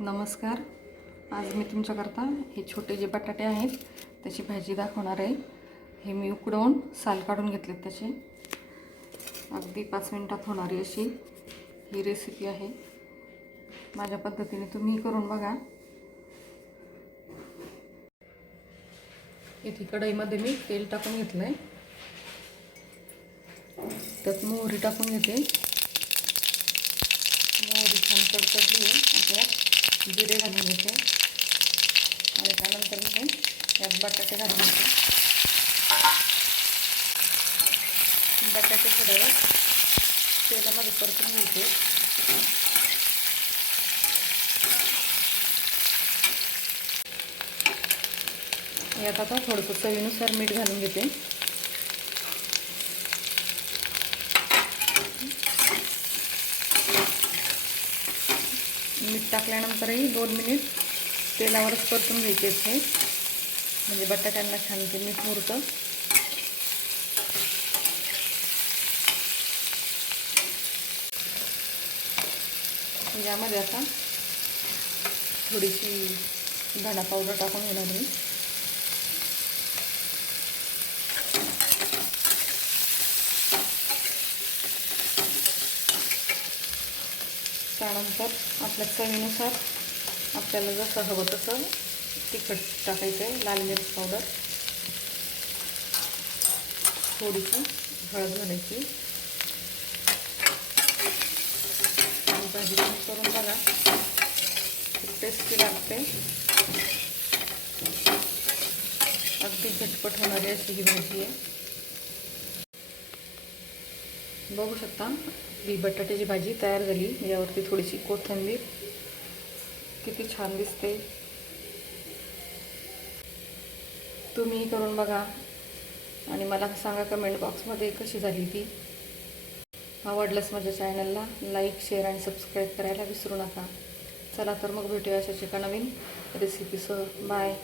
नमस्कार. आज मी तुमच्याकरता हे छोटे जे बटाटे आहेत त्याची भाजी दाखवणार आहे. हे मी उकडवून साल काढून घेतलेत त्याचे. अगदी पाच मिनटात होणारी अशी ही रेसिपी आहे. माझ्या पद्धतीने तुम्ही करून बघा. इथे कढईमध्ये मी तेल टाकून घेतलं आहे त्यात मोहरी टाकून घेते. मोहरी छान तडतडली आहे त्यात जिरे घालून घेते. आणि त्यानंतर मी यात बटाटे घालून घेते. बटाटे थोड्या तेलामध्ये परतून घेते यात आता थोडंसं चवीनुसार मीठ घालून घेते. मीठ टाकल्यानंतरही दोन मिनिट तेलावरच परतून घ्यायचे हे. म्हणजे बटाट्यांना छान ते मीठ मुरतं. यामध्ये आता थोडीशी धणा पावडर टाकून घेणार मी. त्यानंतर आपल्या चवीनुसार आपल्याला जसं हवं तसं तिखट टाकायचं आहे लाल मिरच पावडर थोडीशी हळद घालायची. आणि भाजी तुम्ही करून बघा. टेस्टी लागते. अगदी झटपट होणारी अशी ही भाजी आहे. बघू शकता. ही बटाट्याची भाजी तयार झाली. यावरती थोडीशी कोथिंबीर. किती छान दिसते. तुम्ही करून बघा. आणि मला सांगा कमेंट बॉक्समध्ये कशी झाली ती. आवडलंच माझ्या चॅनलला लाईक शेअर आणि सबस्क्राईब करायला विसरू नका. चला तर मग भेटूया अशाच एका नवीन रेसिपीसह बाय